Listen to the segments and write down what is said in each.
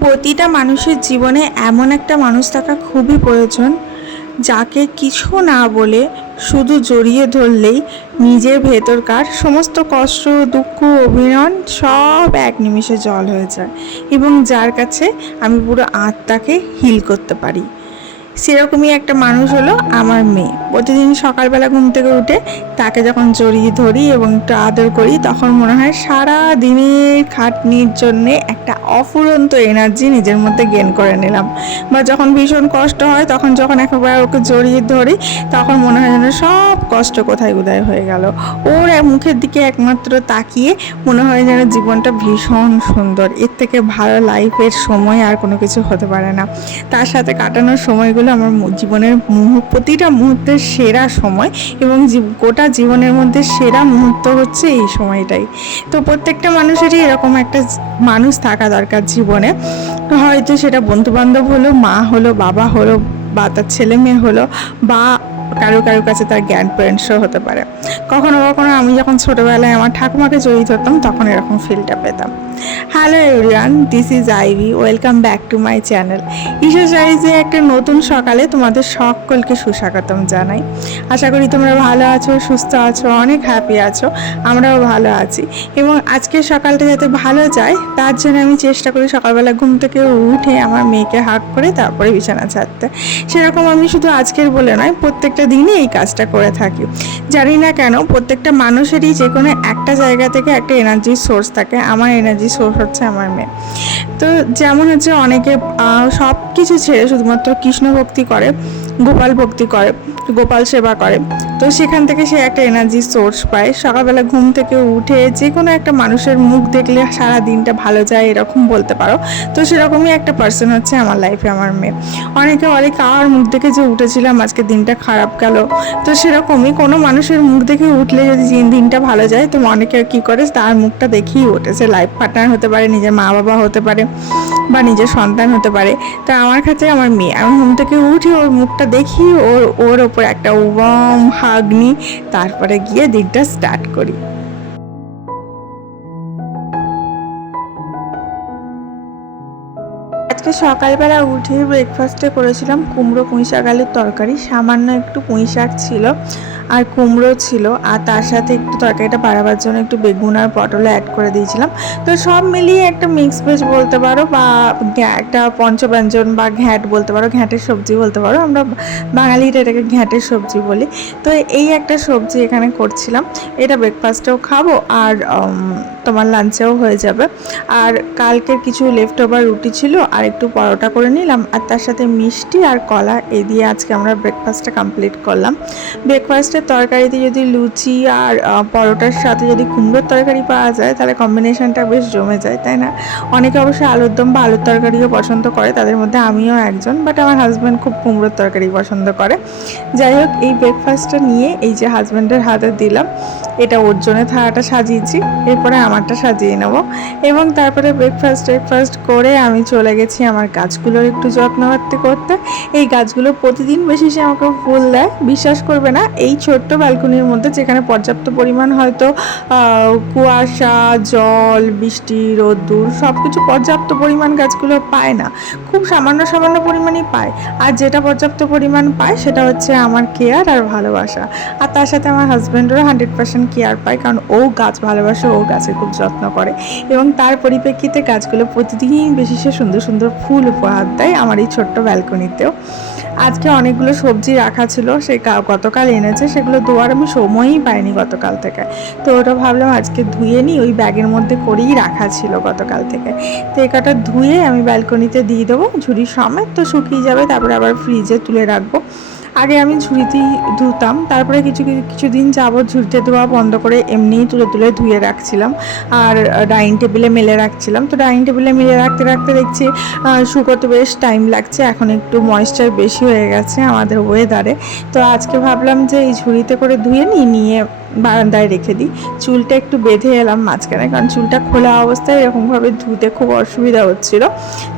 প্রতিটা মানুষের জীবনে এমন একটা মানুষ থাকা খুবই প্রয়োজন, যাকে কিছু না বলে শুধু জড়িয়ে ধরলেই নিজের ভেতরকার সমস্ত কষ্ট, দুঃখ, অভিনয় সব এক নিমিষে জল হয়ে যায় এবং যার কাছে আমি পুরো আত্মাকে হিল করতে পারি। সেরকমই একটা মানুষ হলো আমার মেয়ে। প্রতিদিন সকালবেলা ঘুম থেকে উঠে তাকে যখন জড়িয়ে ধরি এবং একটু আদর করি, তখন মনে হয় সারা দিনের খাটনির জন্যে একটা অফুরন্ত এনার্জি নিজের মধ্যে গেন করে নিলাম। বা যখন ভীষণ কষ্ট হয়, তখন যখন একবার ওকে জড়িয়ে ধরি, তখন মনে হয় যেন সব কষ্ট কোথায় কোথায় হয়ে গেল। ওর মুখের দিকে একমাত্র তাকিয়ে মনে হয় যেন জীবনটা ভীষণ সুন্দর। এর থেকে ভালো লাইফের সময় আর কোনো কিছু হতে পারে না। তার সাথে কাটানোর সময়গুলো আমার জীবনের প্রতিটা মুহূর্তের সেরা সময় এবং গোটা জীবনের মধ্যে সেরা মুহূর্ত হচ্ছে এই সময়টাই। তো প্রত্যেকটা মানুষেরই এরকম একটা মানুষ থাকা দরকার জীবনে। হয়তো সেটা বন্ধু বান্ধব হলো, মা হলো, বাবা হলো, বা তার ছেলে মেয়ে হলো, বা কারও কারও কাছে তার জ্ঞান প্যারেন্টসও হতে পারে। কখনো কখনো আমি যখন ছোটোবেলায় আমার ঠাকুমাকে জড়িয়ে ধরতাম তখন এরকম ফিলটা পেতাম। Hello everyone this is Ivy welcome back to my channel ঈশ্বর যে একটা নতুন সকালে তোমাদের সকলকে সুস্বাগতম জানাই। আশা করি তোমরা ভালো আছো, সুস্থ আছো, অনেক হ্যাপি আছো, আমরাও ভালো আছি। এবং আজকের সকালটা যাতে ভালো যায়, তার জন্য আমি চেষ্টা করি সকালবেলা ঘুম থেকে উঠে আমার মেয়েকে হাক করে তারপরে বিছানা ছাড়তে। সেরকম আমি শুধু আজকের বলে নয়, প্রত্যেকটা দিনই এই কাজটা করে থাকি। জানি না কেন, প্রত্যেকটা মানুষেরই যে কোনো একটা জায়গা থেকে একটা এনার্জির সোর্স থাকে। আমার এনার্জি সোর্স হচ্ছে আমার মেয়ে। তো যেমন হচ্ছে অনেকে সব কিছু ছেড়ে শুধুমাত্র কৃষ্ণ ভক্তি করে, গোপাল ভক্তি করে, গোপাল সেবা করে। তো সেখান থেকে সে একটা এনার্জি সোর্স পায়। সকালবেলা ঘুম থেকে উঠে যে কোনো একটা মানুষের মুখ দেখলে সারা দিনটা ভালো যায়, এরকম বলতে পারো। তো সেরকমই একটা পার্সন হচ্ছে আমার লাইফে আমার মেয়ে। অনেকে বলে, কার মুখ দেখে যে উঠেছিলাম, আজকে দিনটা খারাপ গেল? তো সেরকমই কোনো মানুষের মুখ দেখে উঠলে যদি দিনটা ভালো যায়, তো অনেকে কি করে? তার মুখটা দেখেই ওঠে। সে লাইফ পার্টনার হতে পারে, নিজের মা বাবা হতে পারে বা নিজের সন্তান হতে পারে। তো আমার কাছে আমার মেয়ে। আমি ঘুম থেকে উঠি ওর মুখটা দেখি, ওর ওর ওপর একটা ওয়াম হাগ নিই তারপরে গিয়ে দিনটা স্টার্ট করি। আজকে সকালবেলা উঠে ব্রেকফাস্টে করেছিলাম কুমড়ো পুঁই শাক আলুর তরকারি। সামান্য একটু পুঁই শাক ছিল। আর কুমড়ো ছিল, আর তার সাথে একটু তরকারিটা বাড়াবার জন্য একটু বেগুন আর পটলও অ্যাড করে দিয়েছিলাম। তো সব মিলিয়ে একটা মিক্স ভেজ বলতে পারো বা একটা পঞ্চব্যঞ্জন বা ঘ্যাট বলতে পারো, ঘ্যাটের সবজি বলতে পারো, আমরা বাঙালিরা এটাকে ঘ্যাটের সবজি বলি। তো এই একটা সবজি এখানে করছিলাম। এটা ব্রেকফাস্টেও খাব আর তোমার লাঞ্চেও হয়ে যাবে। আর কালকের কিছু লেফট ওভার রুটি ছিল, আর একটু পরোটা করে নিলাম। আর তার সাথে মিষ্টি আর কলা, এ দিয়ে আজকে আমরা ব্রেকফাস্টটা কমপ্লিট করলাম। ব্রেকফাস্টের তরকারিতে যদি লুচি আর পরোটার সাথে যদি কুমড়োর তরকারি পাওয়া যায়, তাহলে কম্বিনেশনটা বেশ জমে যায়, তাই না? অনেকে অবশ্যই আলুর দম বা আলুর তরকারিও পছন্দ করে, তাদের মধ্যে আমিও একজন বাট আমার হাজব্যান্ড খুব কুমড়োর তরকারি পছন্দ করে। যাই হোক, এই ব্রেকফাস্টটা নিয়ে এই যে হাজব্যান্ডের হাতে দিলাম, এটা ওর জন্য থালাটা সাজিয়েছি, এরপরে আমারটা সাজিয়ে নেব। এবং তারপরে ব্রেকফাস্ট ব্রেকফাস্ট করে আমি চলে গেছি আমার গাছগুলোর একটু যত্ন করতে করতে। এই গাছগুলো প্রতিদিন বেশি সে আমাকে ফুল দেয়, বিশ্বাস করবে না, এই ছোট্ট ব্যালকনির মধ্যে, যেখানে পর্যাপ্ত পরিমাণ হয়তো কুয়াশা, জল, বৃষ্টি, রোদ্দুর সব কিছু পর্যাপ্ত পরিমাণ গাছগুলো পায় না। খুব সামান্য সামান্য পরিমাণই পায়। আর যেটা পর্যাপ্ত পরিমাণ পায়, সেটা হচ্ছে আমার কেয়ার আর ভালোবাসা। আর তার সাথে আমার হাজব্যান্ডেরও হান্ড্রেড পার্সেন্ট কেয়ার পায়, কারণ ও গাছ ভালোবাসে, ও গাছের খুব যত্ন করে। এবং তার পরিপ্রেক্ষিতে গাছগুলো প্রতিদিন বেশি সে সুন্দর সুন্দর ফুল উপহার দেয় আমার এই ছোট্ট ব্যালকনিতেও আজকে অনেকগুলো সবজি রাখা ছিল, সে গতকাল এনেছে, সেগুলো ধোয়ার আমি সময়ই পাইনি গতকাল থেকে। তো ওটা ভাবলাম আজকে ধুয়ে নিই, ওই ব্যাগের মধ্যে করেই রাখা ছিল গতকাল থেকে। তো এই ধুয়ে আমি ব্যালকনিতে দিয়ে দেবো, ঝুড়ির সমেত তো শুকিয়ে যাবে, তারপরে আবার ফ্রিজে তুলে রাখব। আগে আমি ঝুড়িতেই ধুতাম, তারপরে কিছু কিছু- দিন যাবৎ ঝুড়িতে ধোয়া বন্ধ করে এমনিই তুলে তুলে ধুয়ে রাখছিলাম আর ডাইনিং টেবিলে মেলে রাখছিলাম। তো ডাইনিং টেবিলে মেলে রাখতে রাখতে দেখছি শুকোতে বেশ টাইম লাগছে, এখন একটু ময়েশ্চার বেশি হয়ে গেছে আমাদের ওয়েদারে। তো আজকে ভাবলাম যে এই ঝুড়িতে করে ধুয়ে নিই, নিয়ে বারান্দায় রেখে দিই। চুলটা একটু বেঁধে এলাম মাঝখানে, কারণ চুলটা খোলা অবস্থায় এরকমভাবে ধুতে খুব অসুবিধা হচ্ছিল।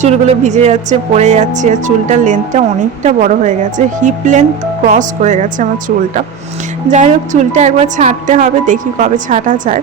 চুলগুলো ভিজে যাচ্ছে, পড়ে যাচ্ছে, আর চুলটার লেন্থটা অনেকটা বড় হয়ে গেছে। হিপ লেন্থ ক্রস করে গেছে আমার চুলটা। যাই হোক, চুলটা একবার ছাড়তে হবে, দেখি কবে ছাটা যায়।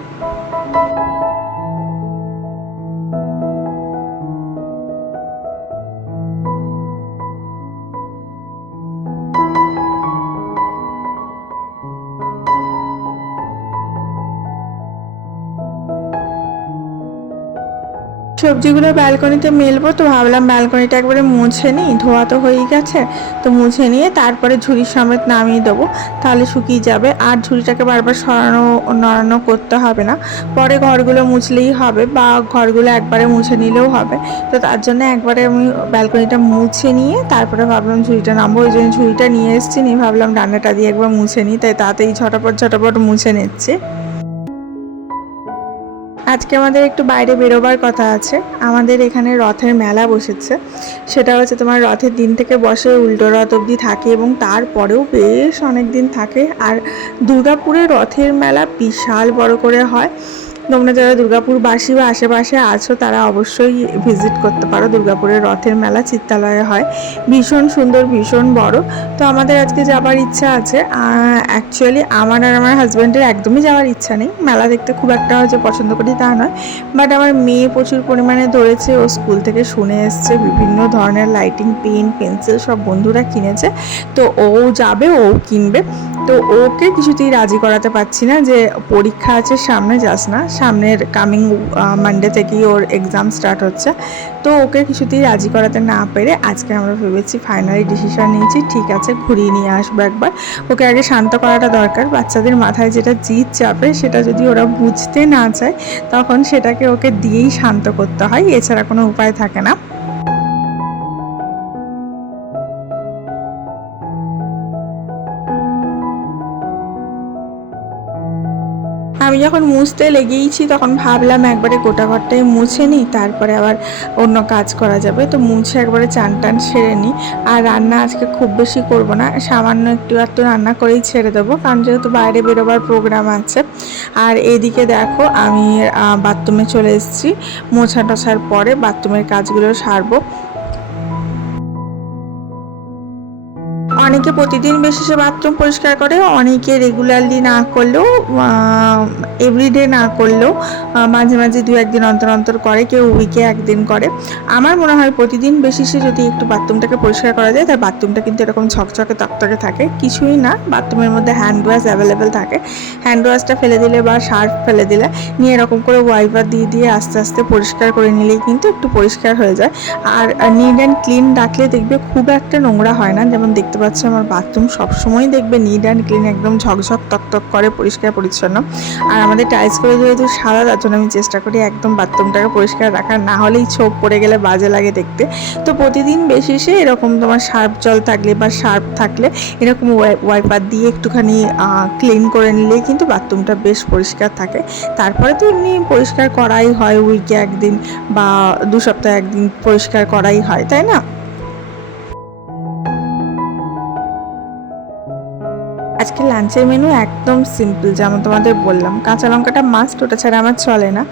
সবজিগুলো ব্যালকনিতে মেলবো, তো ভাবলাম ব্যালকনিটা একবারে মুছে নিই, ধোয়া তো হয়েই গেছে, তো মুছে নিয়ে তারপরে ঝুড়ির সমেত নামিয়ে দেবো, তাহলে শুকিয়ে যাবে, আর ঝুড়িটাকে বারবার সরানো, নড়ানো করতে হবে না, পরে ঘরগুলো মুছলেই হবে, বা ঘরগুলো একবারে মুছে নিলেও হবে, তো তার জন্য একবারে আমি ব্যালকনিটা মুছে নিয়ে তারপরে ভাবলাম ঝুড়িটা নামবো, ওই জন্য ঝুড়িটা নিয়ে এসেছি, নিয়ে ভাবলাম রান্নাটা দিয়ে একবার মুছে নিই, তাই তাতেই ঝটাপট ঝটাপট মুছে নিচ্ছে। আজকে আমাদের একটু বাইরে বেরোবার কথা আছে। আমাদের এখানে রথের মেলা বসেছে। সেটা হচ্ছে তোমার রথের দিন থেকে বসে উল্টো রথ অবধি থাকে এবং তারপরেও বেশ অনেক দিন থাকে। আর দুর্গাপুরে রথের মেলা বিশাল বড় করে হয়। তোমরা যারা দুর্গাপুরবাসী বা আশেপাশে আছো, তারা অবশ্যই ভিজিট করতে পারো। দুর্গাপুরের রথের মেলা চিত্তালয়ে হয়। ভীষণ সুন্দর, ভীষণ বড়। তো আমাদের আজকে যাবার ইচ্ছা আছে। অ্যাকচুয়ালি আমার আর আমার হাজব্যান্ডের একদমই যাওয়ার ইচ্ছা নেই। মেলা দেখতে খুব একটা হয়তো পছন্দ করি তা নয়। বাট আমার মেয়ে প্রচুর পরিমাণে ধরেছে। ও স্কুল থেকে শুনে এসছে। বিভিন্ন ধরনের লাইটিং পেন পেন্সিল সব বন্ধুরা কিনেছে। তো ও যাবে, ও কিনবে। তো ওকে কিছুতেই রাজি করাতে পারছি না যে পরীক্ষা আছে সামনে, যাস না। সামনের কামিং মানডে থেকেই ওর এক্সাম স্টার্ট হচ্ছে। তো ওকে কিছুতেই রাজি করাতে না পেরে আজকে আমরা ভেবেছি ফাইনালি ডিসিশন নিয়েছি, ঠিক আছে, ঘুরিয়ে নিয়ে আসব একবার। ওকে আগে শান্ত করাটা দরকার, বাচ্চাদের মাথায় যেটা জিত চাপে সেটা যদি ওরা বুঝতে না চায়, তখন সেটাকে ওকে দিয়েই শান্ত করতে হয়, এছাড়া কোনো উপায় থাকে না। আমি যখন মুছতে লেগেইছি, তখন ভাবলাম একবারে গোটা ঘরটাই মুছে নিই, তারপরে আবার অন্য কাজ করা যাবে। তো মুছে একবারে চান টান সেরে নিই। আর রান্না আজকে খুব বেশি করব না, সামান্য একটু একটু রান্না করেই ছেড়ে দেবো, কারণ যেহেতু বাইরে বেরোবার প্রোগ্রাম আছে। আর এদিকে দেখো, আমি বাথরুমে চলে এসেছি। মোছা টোছার পরে বাথরুমের কাজগুলো সারবো। অনেকে প্রতিদিন বেশিসে বাথরুম পরিষ্কার করে, অনেকে রেগুলারলি না করলেও এভরিডে না করলেও মাঝে মাঝে দু একদিন অন্তর অন্তর করে, কেউ উইকে একদিন করে। আমার মনে হয় প্রতিদিন বেশিসে যদি একটু বাথরুমটাকে পরিষ্কার করা যায়, তার বাথরুমটা কিন্তু এরকম ঝকঝকে তকতকে থাকে। কিছুই না বাথরুমের মধ্যে হ্যান্ড ওয়াশ অ্যাভেলেবেল থাকে। হ্যান্ড ওয়াশটা ফেলে দিলে বা সার্ফ ফেলে দিলে, নিয়ে এরকম করে ওয়াইপার দিয়ে দিয়ে আস্তে আস্তে পরিষ্কার করে নিলেই কিন্তু একটু পরিষ্কার হয়ে যায়। আর নিট অ্যান্ড ক্লিন রাখলে দেখবে খুব একটা নোংরা হয় না, যেমন দেখতে পাচ্ছ আমার বাথরুম সবসময় দেখবে নিট অ্যান্ড ক্লিন একদম ঝকঝক তকতক করে, পরিষ্কার, পরিচ্ছন্ন। আর আমাদের টাইলস করে যেহেতু তার জন্য আমি চেষ্টা করি একদম বাথরুমটাকে পরিষ্কার রাখার, না হলেই ছোপ পড়ে গেলে বাজে লাগে দেখতে। তো প্রতিদিন বেশি সে এরকম তোমার সার্ফ জল থাকলে বা সার্ফ থাকলে এরকম ওয়াইপার দিয়ে একটুখানি ক্লিন করে নিলেই কিন্তু বাথরুমটা বেশ পরিষ্কার থাকে। তারপরে তো এমনি পরিষ্কার করাই হয় উইকে একদিন বা দু সপ্তাহে একদিন পরিষ্কার করাই হয়, তাই না? আজকে লাঞ্চের মেনু একদম সিম্পল যেমন তোমাদের বললাম। কাঁচা লঙ্কাটা মাস্ট ওটা ছাড়া আমার চলে না।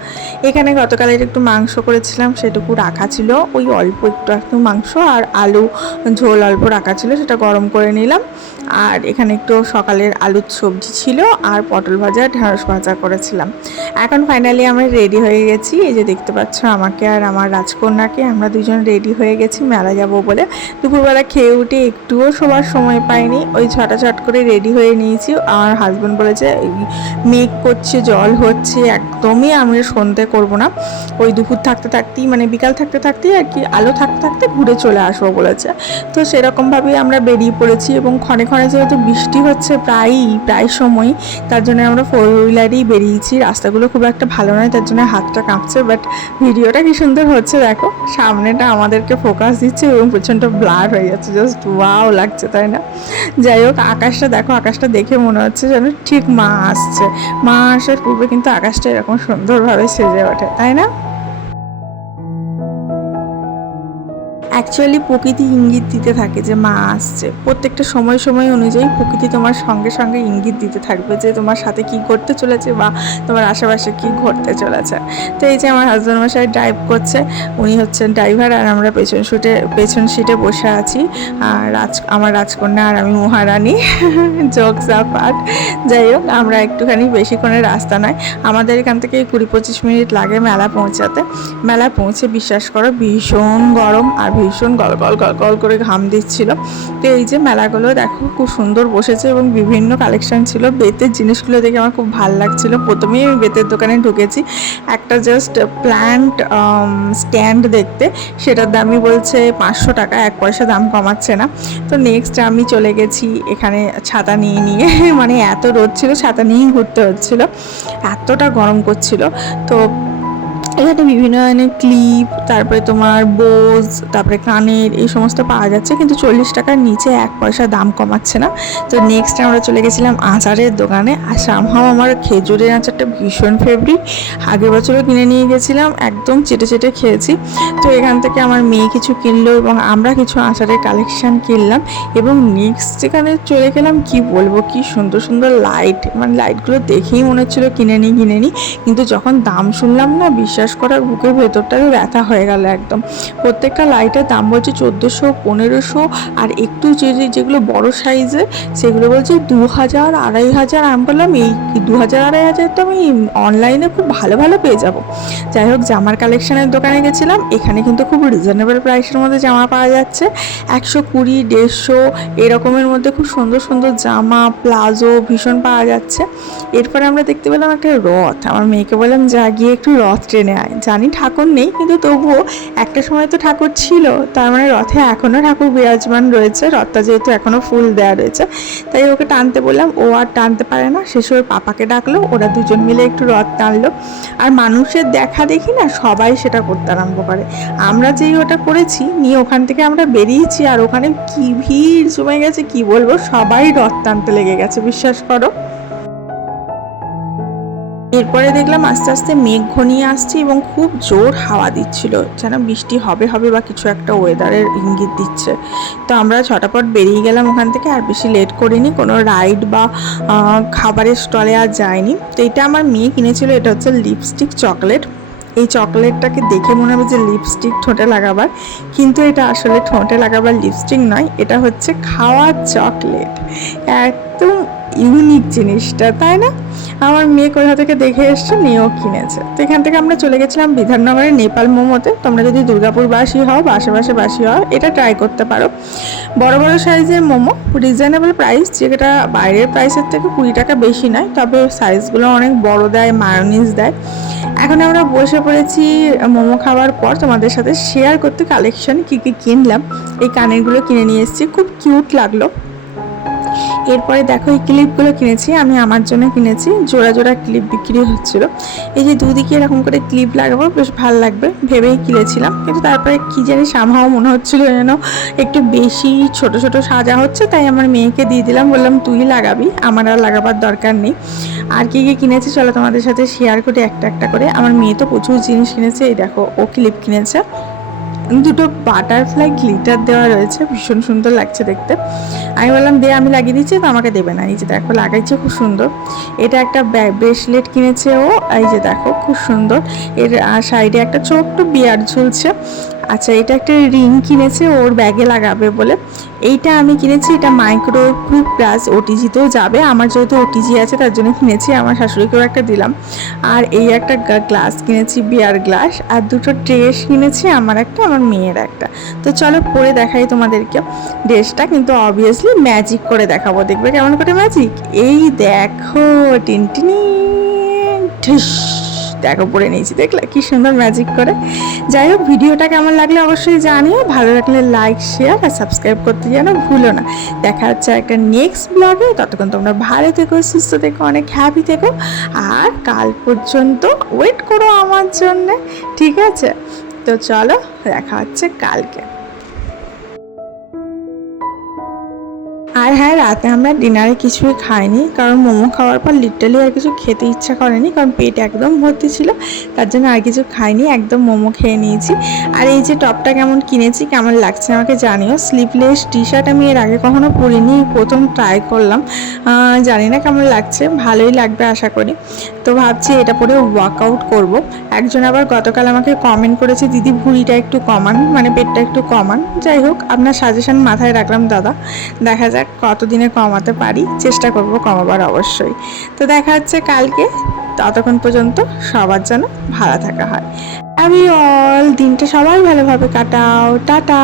এখানে গতকালের একটু মাংস করেছিলাম, সেটুকু রাখা ছিল। ওই অল্প একটু একটু মাংস আর আলু, ঝোল অল্প রাখা ছিল, সেটা গরম করে নিলাম। আর এখানে একটু সকালের আলুর সবজি ছিল আর পটল ভাজা, ঢেঁড়স ভাজা করেছিলাম। এখন ফাইনালি আমরা রেডি হয়ে গেছি। এই যে দেখতে পাচ্ছ আমাকে আর আমার রাজকন্যাকে, আমরা দুজন রেডি হয়ে গেছি মেলা যাব বলে। দুপুরবেলা খেয়ে উঠে একটুও শোবার সময় পাইনি। ওই ছটাছট করে রেডি হয়ে নিয়েছি। আমার হাজব্যান্ড বলেছে মেঘ করছে, জল হচ্ছে, একদমই আমি সন্ধে করব না। ওই দুপুর থাকতে থাকতেই মানে বিকাল থাকতে থাকতেই আর কি, আলো থাকতে থাকতে ঘুরে চলে আসব বলেছে। তো সেরকমভাবেই আমরা বেরিয়ে পড়েছি এবং ক্ষণে ক্ষণে যেহেতু বৃষ্টি হচ্ছে প্রায়ই, প্রায় সময় তার জন্য আমরা ফোর হুইলারই বেরিয়েছি। রাস্তাগুলো খুব একটা ভালো নয়, তার জন্য হাতটা কাঁপছে বাট ভিডিওটা কি সুন্দর হচ্ছে দেখো। সামনেটা আমাদেরকে ফোকাস দিচ্ছে এবং প্রচণ্ড ব্লার হয়ে যাচ্ছে জাস্ট ওয়াও লাগছে, তাই না? যাই হোক, আকাশটা দেখো আকাশটা দেখে মনে হচ্ছে যেন ঠিক মা আসছে। মা আসার পূর্বে কিন্তু আকাশটা এরকম সুন্দরভাবে সেজে ওঠে, তাই না? অ্যাকচুয়ালি প্রকৃতি ইঙ্গিত দিতে থাকে যে মা আসছে। প্রত্যেকটা সময় সময় অনুযায়ী প্রকৃতি তোমার সঙ্গে সঙ্গে ইঙ্গিত দিতে থাকবে যে তোমার সাথে কি ঘটতে চলেছে বা তোমার আশেপাশে কি ঘটতে চলেছে। তো এই যে আমার হাজব্যান্ড মশাই ড্রাইভ করছে, উনি হচ্ছেন ড্রাইভার আর আমরা পেছন শুটে, পেছন সিটে বসে আছি। আর রাজ, আমার রাজকন্যা আর আমি মহারানী। জোকস পাঠ যাই হোক, আমরা একটুখানি বেশিক্ষণের রাস্তা নয়। আমাদের এখান থেকে কুড়ি পঁচিশ মিনিট লাগে মেলা পৌঁছাতে। মেলা পৌঁছে বিশ্বাস করো, ভীষণ গরম আর ভীষণ গল গল গল গল করে ঘাম দিচ্ছিল। তো এই যে মেলাগুলো দেখো, খুব সুন্দর বসেছে এবং বিভিন্ন কালেকশন ছিল। বেতের জিনিসগুলো দেখে আমার খুব ভালো লাগছিল। প্রথমেই আমি বেতের দোকানে ঢুকেছি। একটা জাস্ট প্ল্যান্ট স্ট্যান্ড দেখতে। সেটার দামই বলছে পাঁচশো টাকা, এক পয়সা দাম কমাচ্ছে না। তো নেক্সট আমি চলে গেছি এখানে ছাতা নিয়ে নিয়ে। মানে এত রোদ ছিল, ছাতা নিয়েই ঘুরতে হচ্ছিল। এতটা গরম করছিল। তো এখানে বিভিন্ন ধরনের ক্লিপ তারপরে তোমার বোজ তারপরে কানের, এই সমস্ত পাওয়া যাচ্ছে। কিন্তু চল্লিশ টাকার নিচে এক পয়সা দাম কমাচ্ছে না। তো নেক্সট আমরা চলে গেছিলাম আচারের দোকানে। আর সামহাও আমার খেজুরের আচারটা ভীষণ ফেভারিট আগের বছরও কিনে নিয়ে গেছিলাম, একদম চেটে চেটে খেয়েছি। তো এখান থেকে আমার মেয়ে কিছু কিনলো এবং আমরা কিছু আচারের কালেকশান কিনলাম এবং নেক্সট যেখানে চলে গেলাম, কি বলব, কি সুন্দর সুন্দর লাইট মানে লাইটগুলো দেখেই মনে হচ্ছিল কিনে নিই কিনে নিই। কিন্তু যখন দাম শুনলাম না, বিশ্বাস করার বুকের ভেতরটাও ব্যথা হয়ে গেল একদম। প্রত্যেকটা লাইটের দাম বলছে চোদ্দোশো, পনেরোশো আর একটু যে যেগুলো বড় সাইজের সেগুলো বলছে দু হাজার আড়াই হাজার আমি বললাম, এই দু হাজার আড়াই হাজার তো আমি অনলাইনে খুব ভালো ভালো পেয়ে যাব। যাই হোক, জামার কালেকশনের দোকানে গেছিলাম, এখানে কিন্তু খুব রিজনেবল প্রাইসের মধ্যে জামা পাওয়া যাচ্ছে। একশো কুড়ি, দেড়শো, এরকমের মধ্যে খুব সুন্দর সুন্দর জামা, প্লাজো ভীষণ পাওয়া যাচ্ছে। এরপরে আমরা দেখতে পেলাম একটা রথ, আমার মেয়েকে বললাম, যা গিয়ে একটু রথ ট্রেনে আয়। জানি ঠাকুর নেই, কিন্তু তবুও একটা সময় তো ঠাকুর ছিল, তার মানে রথে এখনও ঠাকুর বিরাজমান রয়েছে, রথটা যেহেতু এখনও ফুল দেওয়া রয়েছে, তাই ওকে টানতে বললাম, ও আর টানতে পারে না, শেষে ওর পাপাকে ডাকলো, ওরা দুজন মিলে একটু রথ টানলো, আর মানুষের দেখা দেখি না, সবাই সেটা করতে আরম্ভ করে। আমরা যেই ওটা করেছি, নিয়ে ওখান থেকে আমরা বেরিয়েছি, আর ওখানে কি ভিড় জমে গেছে, কি বলব, সবাই রথ টানতে লেগে গেছে, বিশ্বাস করো। এরপরে দেখলাম আস্তে আস্তে মেঘ ঘনিয়ে আসছে এবং খুব জোর হাওয়া দিচ্ছিল, যেন বৃষ্টি হবে হবে বা কিছু একটা ওয়েদারের ইঙ্গিত দিচ্ছে। তো আমরা ছটাপট বেরিয়ে গেলাম ওখান থেকে, আর বেশি লেট করিনি, কোনো রাইড বা খাবারের স্টলে আর যায়নি তো এটা আমার মেয়ে কিনেছিল, এটা হচ্ছে লিপস্টিক চকলেট এই চকলেটটাকে দেখে মনে হবে যে লিপস্টিক ঠোঁটে লাগাবার, কিন্তু এটা আসলে ঠোঁটে লাগাবার লিপস্টিক নয়, এটা হচ্ছে খাওয়ার চকলেট একদম ইউনিক জিনিসটা, তাই না? আমার মেয়ে কোথা থেকে দেখে এসছে নিয়েও কিনেছে। তো এখান থেকে আমরা চলে গেছিলাম বিধাননগরের নেপাল মোমোতে। তোমরা যদি দুর্গাপুরবাসী হও আশেপাশে বাসী হও, এটা ট্রাই করতে পারো। বড় বড় সাইজের মোমো রিজনেবল প্রাইস যেটা বাইরের প্রাইসের থেকে কুড়ি টাকা বেশি নয়, তবে সাইজগুলো অনেক বড় দেয় মায়োনিজ দেয়। এখন আমরা বসে পড়েছি মোমো খাওয়ার পর, তোমাদের সাথে শেয়ার করতে কালেকশন কী কী কিনলাম। এই কানেরগুলো কিনে নিয়ে এসেছি, খুব কিউট লাগল। এরপরে দেখো, এই ক্লিপগুলো কিনেছি, আমি আমার জন্য কিনেছি। জোড়া জোড়া ক্লিপ বিক্রি হচ্ছিল। এই যে দুদিকে এরকম করে ক্লিপ লাগাবো, বেশ ভালো লাগবে, ভেবেই কিনেছিলাম। কিন্তু তারপরে কি জানি সামহাও মনে হচ্ছিল যেন একটু বেশি ছোট ছোট সাজা হচ্ছে, তাই আমার মেয়েকে দিয়ে দিলাম, বললাম, তুই লাগাবি, আমার আর লাগাবার দরকার নেই। আর কি কি কিনেছি, চলো তোমাদের সাথে শেয়ার করি একটা একটা করে। আমার মেয়ে তো প্রচুর জিনিস কিনেছে, এই দেখো, ও ক্লিপ কিনেছে। দুটো বাটারফ্লাই গ্লিটার দেওয়া রয়েছে, ভীষণ সুন্দর লাগছে দেখতে। আমি বললাম, দে, আমি লাগিয়ে দিচ্ছি, তো আমাকে দেবে না। এই যে দেখো, লাগাইছে, খুব সুন্দর। এটা একটা ব্রেসলেট কিনেছে ও, এই যে দেখো, খুব সুন্দর। এর সাইডে একটা ছোট্ট বিয়ার ঝুলছে। আচ্ছা এটা একটা রিং কিনেছে, ওর ব্যাগে লাগাবে বলে। এইটা আমি কিনেছি, এটা মাইক্রো প্লাস ওটিজিতেও যাবে। আমার যেহেতু ওটিজি আছে, তার জন্য কিনেছি, আমার শাশুড়িকেও একটা দিলাম। আর এই একটা গ্লাস কিনেছি বিয়ার গ্লাস আর দুটো ড্রেস কিনেছি, আমার একটা, আমার মেয়ের একটা। তো চলো পরে দেখাই তোমাদেরকে ড্রেসটা কিন্তু অবভিয়াসলি ম্যাজিক করে দেখাবো। দেখবে কেমন করে ম্যাজিক এই দেখো, টিনটিনি ঠুস দেখো পরে নিয়েছি। দেখলে কি সুন্দর ম্যাজিক করে। যাই হোক, ভিডিওটা কেমন লাগলে অবশ্যই জানিও। ভালো লাগলে লাইক শেয়ার আর সাবস্ক্রাইব করতে যেন ভুলো না। দেখা হচ্ছে একটা নেক্সট ব্লগে ততক্ষণ তোমরা ভালো থেকো, সুস্থ থেকো, অনেক হ্যাপি থেকো। আর কাল পর্যন্ত ওয়েট করো আমার জন্যে, ঠিক আছে? তো চলো, দেখা হচ্ছে কালকে। আর হ্যাঁ রাতে আমরা ডিনারে কিছুই খাইনি, কারণ মোমো খাওয়ার পর লিটারালি আর কিছু খেতে ইচ্ছা করেনি, কারণ পেট একদম ভর্তি ছিল, তার জন্য আর কিছু খাইনি, একদম মোমো খেয়ে নিয়েছি। আর এই যে টপটা কেমন কিনেছি, কেমন লাগছে আমাকে জানিও। স্লিপলেস টি শার্ট আমি এর আগে কখনো পরিনি, প্রথম ট্রাই করলাম। জানি না কেমন লাগছে, ভালোই লাগবে আশা করি। তো ভাবছি এটা পরে ওয়ার্কআউট করব। একজন আবার গতকাল আমাকে কমেন্ট করেছে, দিদি, ভুঁড়িটা একটু কমান মানে পেটটা একটু কমান। যাই হোক, আপনার সাজেশন মাথায় রাখলাম, দাদা। দেখা যাক, কতদিনে কমাতে পারি? চেষ্টা করব কমাবার অবশ্যই। তো দেখা হচ্ছে কালকে। ততক্ষণ পর্যন্ত সবার যেন ভালো থাকা হয়। আমি অল দিনটা সবাই ভালোভাবে কাটাও। টাটা।